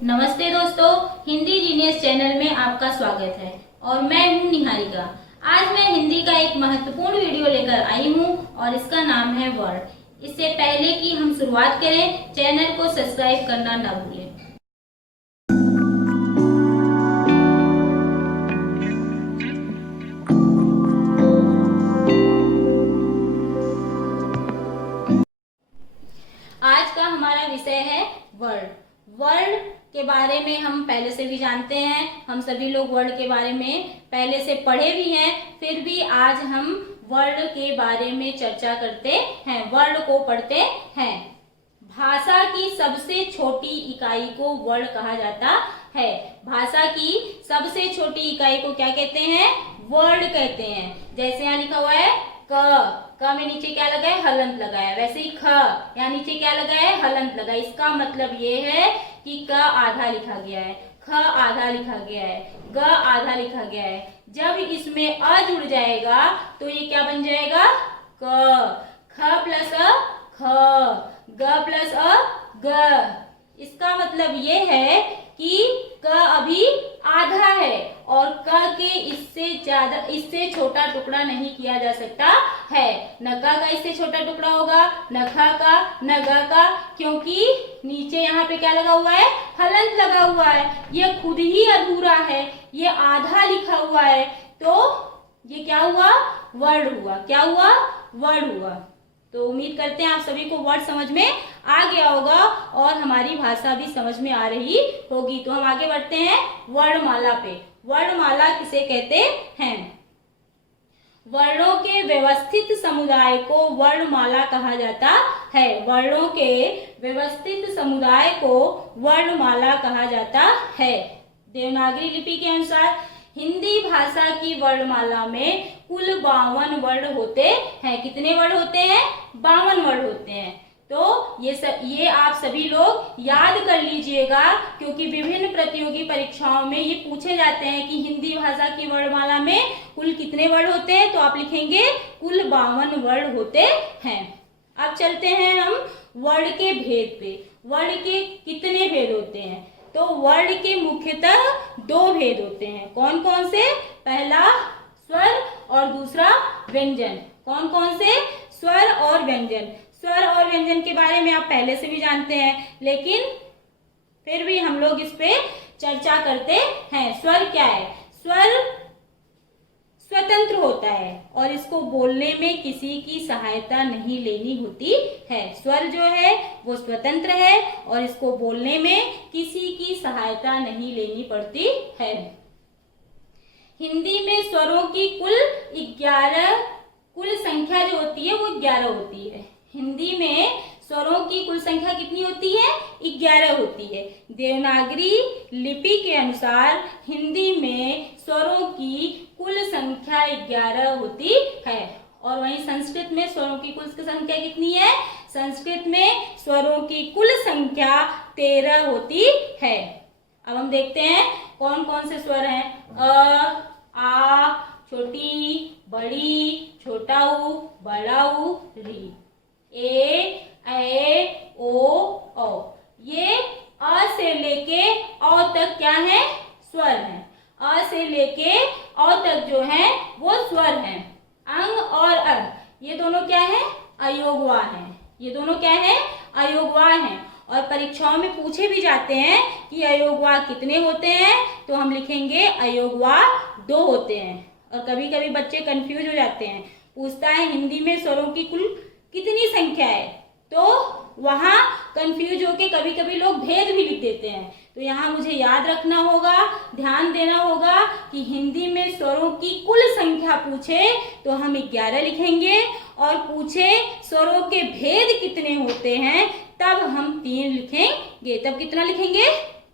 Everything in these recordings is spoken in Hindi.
नमस्ते दोस्तों, हिंदी जीनियस चैनल में आपका स्वागत है और मैं हूं निहारिका। आज मैं हिंदी का एक महत्वपूर्ण वीडियो लेकर आई हूं और इसका नाम है वर्ड। इससे पहले कि हम शुरुआत करें, चैनल को सब्सक्राइब करना ना भूलें। आज का हमारा विषय है वर्ड। वर्ड के बारे में हम पहले से भी जानते हैं, हम सभी लोग वर्ड के बारे में पहले से पढ़े भी हैं, फिर भी आज हम वर्ड के बारे में चर्चा करते हैं, वर्ड को पढ़ते हैं। भाषा की सबसे छोटी इकाई को वर्ड कहा जाता है। भाषा की सबसे छोटी इकाई को क्या कहते हैं? वर्ड कहते हैं। जैसे यहाँ लिखा हुआ है क में नीचे क्या लगा है? हलंत लगा है। वैसे ही ख यहाँ नीचे क्या लगा है? हलंत लगा है। इसका मतलब ये है कि क आधा लिखा गया है, ख आधा लिखा गया है, ग आधा लिखा गया है। जब इसमें अ जुड़ जाएगा तो ये क्या बन जाएगा? क। ख प्लस अ ख, ग प्लस अ ग। इसका मतलब ये है कि क अभी आधा है और क के इससे छोटा टुकड़ा नहीं किया जा सकता है। न क का इससे छोटा टुकड़ा होगा, न ख का, न ग का, क्योंकि नीचे यहाँ पे क्या लगा हुआ है? हलंत लगा हुआ है। ये खुद ही अधूरा है, ये आधा लिखा हुआ है, तो ये क्या हुआ? वर्ड हुआ। क्या हुआ? वर्ड हुआ। तो उम्मीद करते हैं आप सभी को वर्ड समझ में आ गया होगा और हमारी भाषा भी समझ में आ रही होगी। तो हम आगे बढ़ते हैं वर्णमाला पे। वर्णमाला किसे कहते हैं? वर्णों के व्यवस्थित समुदाय को वर्णमाला कहा जाता है। वर्णों के व्यवस्थित समुदाय को वर्णमाला कहा जाता है। देवनागरी लिपि के अनुसार हिंदी भाषा की वर्णमाला में कुल 52 वर्ण होते हैं। कितने वर्ण होते हैं? 52 वर्ण होते हैं। तो ये आप सभी लोग याद कर लीजिएगा, क्योंकि विभिन्न प्रतियोगी परीक्षाओं में ये पूछे जाते हैं कि हिंदी भाषा की वर्णमाला में कुल कितने वर्ण होते हैं। तो आप लिखेंगे कुल 52 वर्ण होते हैं। अब चलते हैं हम वर्ण के भेद पे। वर्ण के कितने भेद होते हैं? तो वर्ण के मुख्यतः 2 भेद होते हैं। कौन कौन से? पहला स्वर और दूसरा व्यंजन। कौन कौन से? स्वर और व्यंजन। स्वर और व्यंजन के बारे में आप पहले से भी जानते हैं, लेकिन फिर भी हम लोग इस पे चर्चा करते हैं। स्वर क्या है? स्वर स्वतंत्र होता है और इसको बोलने में किसी की सहायता नहीं लेनी होती है। स्वर जो है वो स्वतंत्र है और इसको बोलने में किसी की सहायता नहीं लेनी पड़ती है। हिंदी में स्वरों की कुल संख्या जो होती है वो 11 होती है। हिंदी में स्वरों की कुल संख्या कितनी होती है? 11 होती है। देवनागरी लिपि के अनुसार हिंदी में स्वरों की कुल संख्या 11 होती है। और वहीं संस्कृत में स्वरों की कुल संख्या कितनी है? संस्कृत में स्वरों की कुल संख्या 13 होती है। अब हम देखते हैं कौन कौन से स्वर हैं। अ, आ, छोटी, बड़ी, छोटा ऊ, बड़ा ऊ, री। ए, ओ, औ। ये अ से लेके औ तक क्या है? स्वर हैं। अ से लेके औ तक जो है वो स्वर हैं। अंग और अर्घ ये दोनों क्या है? अयोगवा हैं। ये दोनों क्या है? अयोगवा हैं। और परीक्षाओं में पूछे भी जाते हैं कि अयोगवा कितने होते हैं, तो हम लिखेंगे अयोगवा 2 होते हैं। और कभी कभी बच्चे कंफ्यूज हो जाते हैं, पूछता है हिंदी में स्वरों की कुल कितनी संख्या है, तो वहां कंफ्यूज होके कभी कभी लोग भेद भी लिख देते हैं। तो यहाँ मुझे याद रखना होगा, ध्यान देना होगा कि हिंदी में स्वरों की कुल संख्या पूछे तो हम 11 लिखेंगे, और पूछे स्वरों के भेद कितने होते हैं तब हम 3 लिखेंगे। तब कितना लिखेंगे?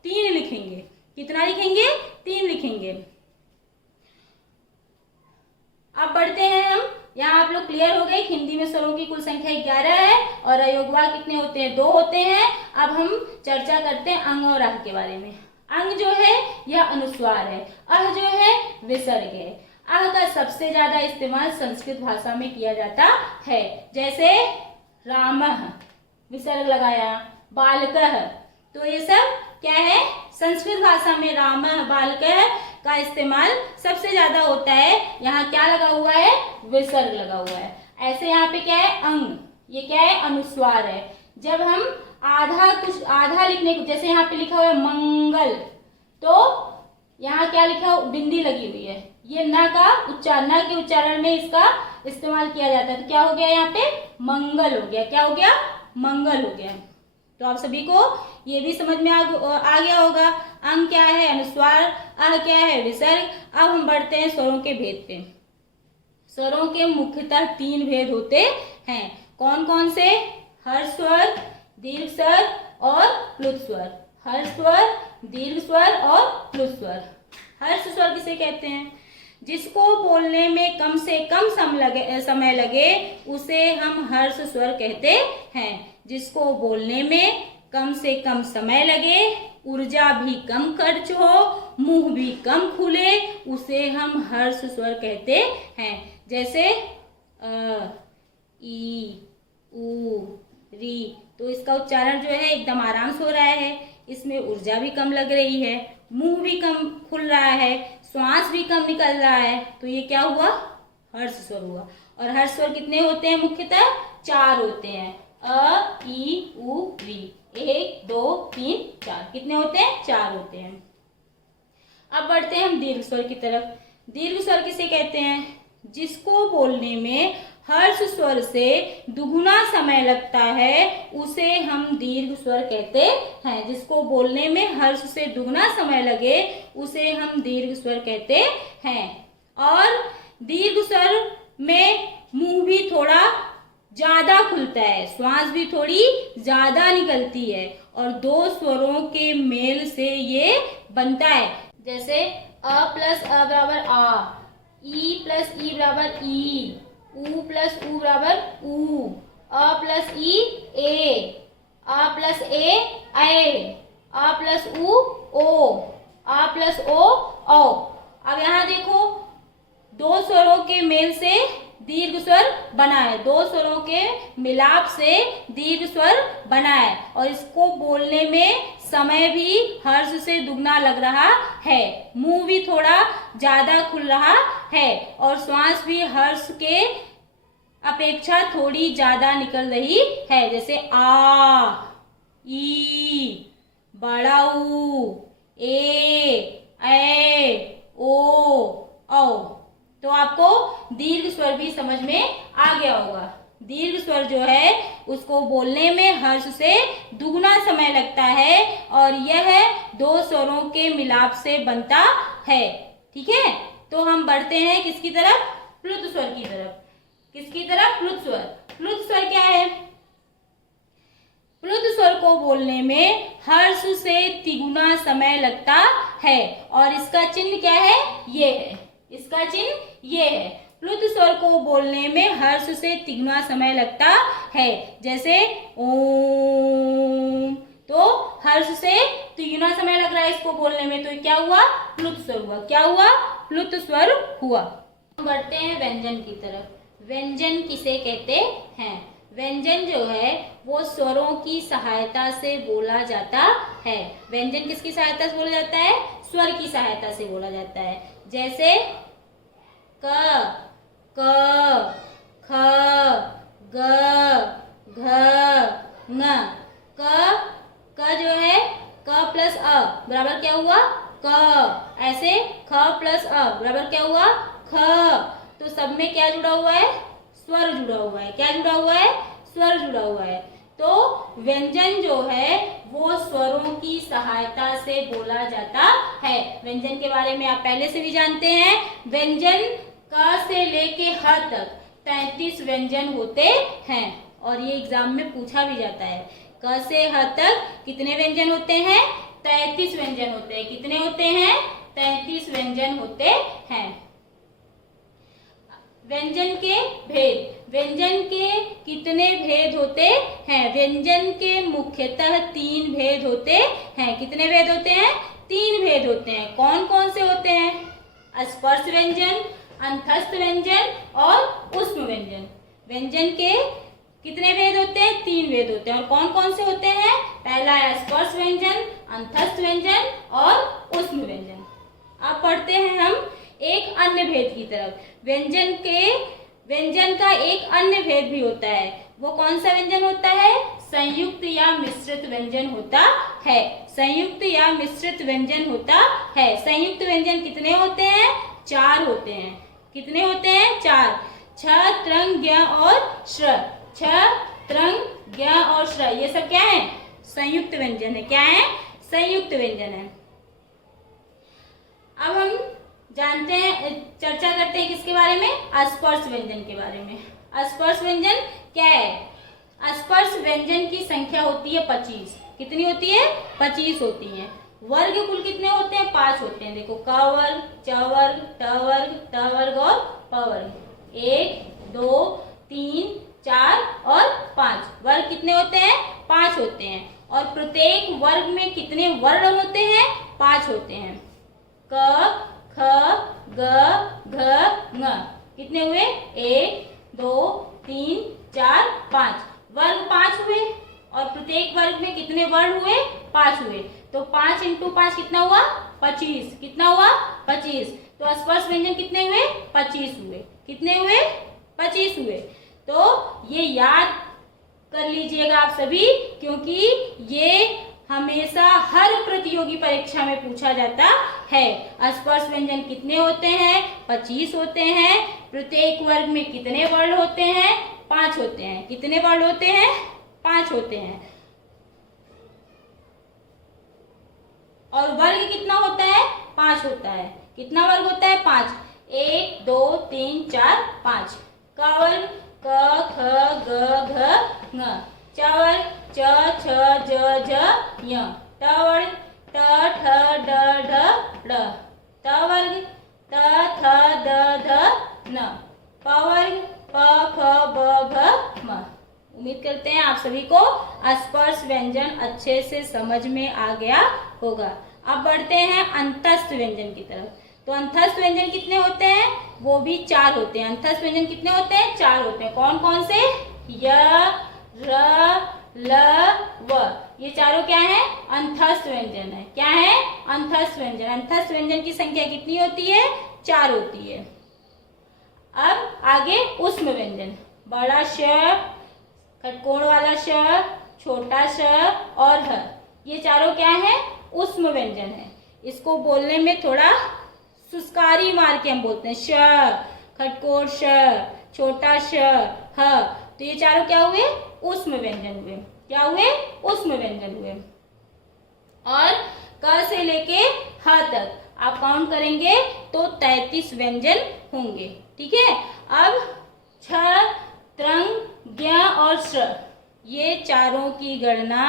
3 लिखेंगे। कितना लिखेंगे? 3 लिखेंगे। अब बढ़ते हैं हम। यहाँ आप लोग क्लियर हो गए कि हिंदी में स्वरों की कुल संख्या 11 है और अयोगवा कितने होते हैं? 2 होते हैं। अब हम चर्चा करते हैं अंग और आह के बारे में। अंग जो है यह अनुस्वार है, आह जो है विसर्ग है। आह का सबसे ज्यादा इस्तेमाल संस्कृत भाषा में किया जाता है। जैसे रामः विसर्ग लगाया, बालकः, तो ये सब क्या है? संस्कृत भाषा में रामः बालकः का इस्तेमाल सबसे ज्यादा होता है। यहाँ क्या लगा हुआ है, विसर्ग लगा हुआ है। ऐसे यहाँ पे क्या है, अंग, ये क्या है, अनुस्वार है। जब हम आधा लिखने को, जैसे यहाँ पे लिखा हुआ है मंगल, तो यहाँ क्या लिखा हो, बिंदी लगी हुई है, ये न का उच्चारण, न के उच्चारण में इसका इस्तेमाल किया जाता है। तो क्या हो गया, यहाँ पे मंगल हो गया। क्या हो गया, मंगल हो गया। तो आप सभी को ये भी समझ में आ गया होगा। अंग क्या है, अनुस्वार, अह क्या है, विसर्ग। अब हम बढ़ते हैं स्वरों के भेद पे। स्वरों के मुख्यतः 3 भेद होते हैं। कौन कौन से, हर्ष स्वर, दीर्घ स्वर और प्लुत स्वर। हर्ष स्वर, दीर्घ स्वर और प्लुत स्वर। हर्ष स्वर किसे कहते हैं, जिसको बोलने में कम से कम समय लगे उसे हम हर्ष स्वर कहते हैं। जिसको बोलने में कम से कम समय लगे, ऊर्जा भी कम खर्च हो, मुंह भी कम खुले, उसे हम हर्ष स्वर कहते हैं। जैसे ई, ऊ, री, तो इसका उच्चारण जो है एकदम आराम से हो रहा है, इसमें ऊर्जा भी कम लग रही है, मुंह भी कम खुल रहा है, श्वास भी कम निकल रहा है, तो ये क्या हुआ, हर्ष स्वर हुआ। और हर्ष स्वर कितने होते हैं, मुख्यतः 4 होते हैं। अ, ई, उ, री, 1 2 3 4, कितने होते हैं, 4 होते हैं। अब बढ़ते हैं हम दीर्घ स्वर की तरफ। दीर्घ स्वर किसे कहते हैं, जिसको बोलने में हर्ष स्वर से दुगुना समय लगता है उसे हम दीर्घ स्वर कहते हैं। जिसको बोलने में हर्ष से दुगुना समय लगे उसे हम दीर्घ स्वर कहते हैं। और दीर्घ स्वर में मुंह भी थोड़ा ज्यादा खुलता है, श्वास भी थोड़ी ज्यादा निकलती है, और 2 स्वरों के मेल से ये बनता है। जैसे अ प्लस अ बराबर आ, ई प्लस ई बराबर ई, ऊ प्लस ऊ बराबर ऊ, अ प्लस ई ए, आ प्लस ए, आ प्लस ऊ ओ, आ प्लस ओ औ। अब यहाँ देखो 2 स्वरों के मेल से दीर्घ स्वर बना है, 2 स्वरों के मिलाप से दीर्घ स्वर बना है, और इसको बोलने में समय भी हर्ष से दुगना लग रहा है, मुंह भी थोड़ा ज्यादा खुल रहा है, और श्वास भी हर्ष के अपेक्षा थोड़ी ज्यादा निकल रही है। जैसे आ, ई, बड़ा ऊ, ए, ओ, औ। तो आपको दीर्घ स्वर भी समझ में आ गया होगा। दीर्घ स्वर जो है उसको बोलने में हर्ष से दुगना समय लगता है, और यह 2 स्वरों के मिलाप से बनता है। ठीक है, तो हम बढ़ते हैं किसकी तरफ, प्लुत स्वर की तरफ। किसकी तरफ, प्लुत स्वर। प्लुत स्वर क्या है, प्लुत स्वर को बोलने में हर्ष से तिगुना समय लगता है, और इसका चिन्ह क्या है, ये है, इसका चिन्ह ये है। प्लुत स्वर को बोलने में हर्ष से तिगुना समय लगता है। जैसे ओम, तो हर्ष से तिगुना समय लग रहा है इसको बोलने में, तो क्या हुआ, प्लुत स्वर हुआ। क्या हुआ, प्लुत स्वर हुआ। बढ़ते हैं व्यंजन की तरफ। व्यंजन किसे कहते हैं, व्यंजन जो है वो स्वरों की सहायता से बोला जाता है। व्यंजन किसकी सहायता से बोला जाता है, स्वर की सहायता से बोला जाता है। जैसे क, ख, ग, घ, ङ। क जो है, क प्लस अ बराबर क्या हुआ, क। ऐसे ख प्लस अ बराबर क्या हुआ, ख। तो सब में क्या जुड़ा हुआ है, स्वर जुड़ा हुआ है। क्या जुड़ा हुआ है, स्वर जुड़ा हुआ है। तो व्यंजन जो है वो स्वरों की सहायता से बोला जाता है। व्यंजन के बारे में आप पहले से भी जानते हैं। व्यंजन क से लेके ह तक 33 व्यंजन होते हैं, और ये एग्जाम में पूछा भी जाता है। क से ह तक कितने व्यंजन होते हैं, 33 व्यंजन होते हैं। कितने होते हैं, 33 व्यंजन होते हैं। व्यंजन के भेद। व्यंजन के कितने भेद होते हैं, व्यंजन के मुख्यतः 3 भेद होते हैं। कितने भेद होते हैं, 3 भेद होते हैं। कौन कौन से होते हैं, स्पर्श व्यंजन, अंतस्थ व्यंजन और ऊष्म व्यंजन। व्यंजन के कितने भेद होते हैं? 3 भेद होते हैं। और कौन कौन से होते हैं? पहला है स्पर्श व्यंजन, अंतस्थ व्यंजन और ऊष्म व्यंजन। अब पढ़ते हैं हम एक अन्य भेद की तरफ। व्यंजन का एक अन्य भेद भी होता है। वो कौन सा व्यंजन होता है? संयुक्त या मिश्रित व्यंजन होता है। संयुक्त या मिश्रित व्यंजन होता है। संयुक्त व्यंजन कितने होते हैं? 4 होते हैं। कितने होते हैं? 4। छ, त्रंग, ज्ञ और श्र। छ, त्रंग, ज्ञ और श्र, ये सब क्या है? संयुक्त व्यंजन है। क्या है? संयुक्त व्यंजन है। अब हम जानते हैं, चर्चा करते हैं किसके बारे में? अस्पर्श व्यंजन के बारे में। अस्पर्श व्यंजन क्या है? अस्पर्श व्यंजन की संख्या होती है 25। कितनी होती है? 25 होती है। वर्ग कुल कितने होते हैं? 5 होते हैं। देखो, क वर्ग, च वर्ग, ट वर्ग, त वर्ग और प वर्ग। 1, 2, 3, 4 और 5 वर्ग कितने होते हैं? 5 होते हैं। और प्रत्येक वर्ग में कितने वर्ण होते हैं? 5 होते हैं। क, ख, ग, घ, ङ। कितने हुए? 1, 2, 3, 4, 5 वर्ग 5 हुए। और प्रत्येक वर्ग में कितने वर्ण हुए? 5 हुए। तो 5 × 5 कितना हुआ? 25। कितना हुआ? 25। तो स्पर्श व्यंजन कितने हुए? 25 हुए। कितने हुए? 25 हुए। तो ये याद कर लीजिएगा आप सभी, क्योंकि ये हमेशा हर प्रतियोगी परीक्षा में पूछा जाता है। स्पर्श व्यंजन कितने होते हैं? 25 होते हैं। प्रत्येक वर्ग में कितने वर्ण होते हैं? 5 होते हैं। कितने वर्ण होते हैं? 5 होते हैं। और वर्ग कितना होता है? 5 होता है। कितना वर्ग होता है? 5। 1, 2, 3, 4, 5। क वर्ग, क, ख, ग, घ, ङ। च वर्ग, च, छ, ज, झ, ञ। ट वर्ग, ट, ठ, ड, ढ, ड़। त वर्ग, त, थ, द, ध, न। प वर्ग, प, फ, ब, भ, म। उम्मीद करते हैं आप सभी को स्पर्श व्यंजन अच्छे से समझ में आ गया होगा। अब बढ़ते हैं अंतस्थ व्यंजन की तरफ। तो अंतस्थ व्यंजन कितने होते हैं? वो भी 4 होते हैं। अंतस्थ व्यंजन कितने होते हैं? 4 होते हैं। कौन कौन से? य, र, ल, व। ये चारों क्या है? अंतस्थ व्यंजन है। क्या है? अंतस्थ व्यंजन। अंतस्थ व्यंजन की संख्या कितनी होती है? 4 होती है। अब आगे ऊष्म व्यंजन। बड़ा श, खटकोण वाला श, छोटा श और ह, ये चारों क्या है? ऊष्म व्यंजन है। इसको बोलने में थोड़ा सुस्कारी मार के हम बोलते हैं। श, खटकोण श, छोटा श, ह। तो ये चारों क्या हुए? ऊष्म व्यंजन हुए। क्या हुए? ऊष्म व्यंजन हुए। और क से लेके ह तक आप काउंट करेंगे तो 33 व्यंजन होंगे। ठीक है। अब छ, त्रंग, ज्ञ और श्र, ये चारों की गणना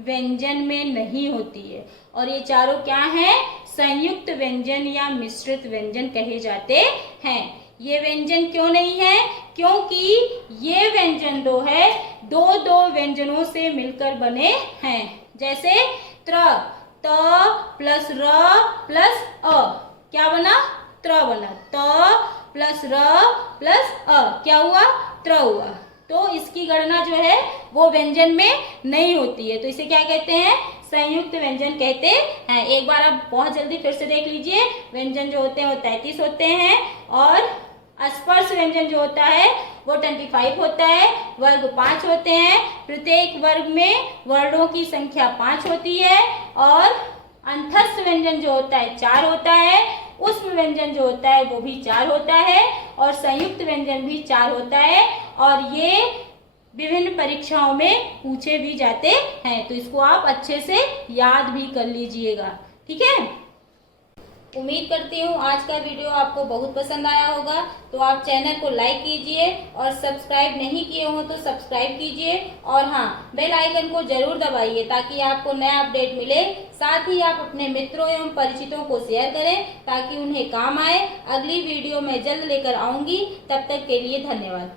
व्यंजन में नहीं होती है। और ये चारों क्या हैं? संयुक्त व्यंजन या मिश्रित व्यंजन कहे जाते हैं। ये व्यंजन क्यों नहीं है? क्योंकि ये व्यंजन दो है, दो व्यंजनों से मिलकर बने हैं। जैसे त्र, त प्लस र प्लस अ, क्या बना? त्र बना। त प्लस र प्लस अ, क्या हुआ? त्र हुआ। तो इसकी गणना जो है वो व्यंजन में नहीं होती है। तो इसे क्या कहते हैं? संयुक्त व्यंजन कहते हैं। एक बार आप बहुत जल्दी फिर से देख लीजिए। व्यंजन जो होते हैं वो 33 होते हैं। और स्पर्श व्यंजन जो होता है वो 25 होता है। वर्ग 5 होते हैं। प्रत्येक वर्ग में वर्णों की संख्या 5 होती है। और अंतस्थ व्यंजन जो होता है 4 होता है। ऊष्म व्यंजन जो होता है वो भी 4 होता है। और संयुक्त व्यंजन भी 4 होता है। और ये विभिन्न परीक्षाओं में पूछे भी जाते हैं। तो इसको आप अच्छे से याद भी कर लीजिएगा। ठीक है। उम्मीद करती हूँ आज का वीडियो आपको बहुत पसंद आया होगा। तो आप चैनल को लाइक कीजिए और सब्सक्राइब नहीं किए हो तो सब्सक्राइब कीजिए। और हाँ, बेल आइकन को जरूर दबाइए ताकि आपको नया अपडेट मिले। साथ ही आप अपने मित्रों एवं परिचितों को शेयर करें ताकि उन्हें काम आए। अगली वीडियो मैं जल्द लेकर आऊंगी। तब तक के लिए धन्यवाद।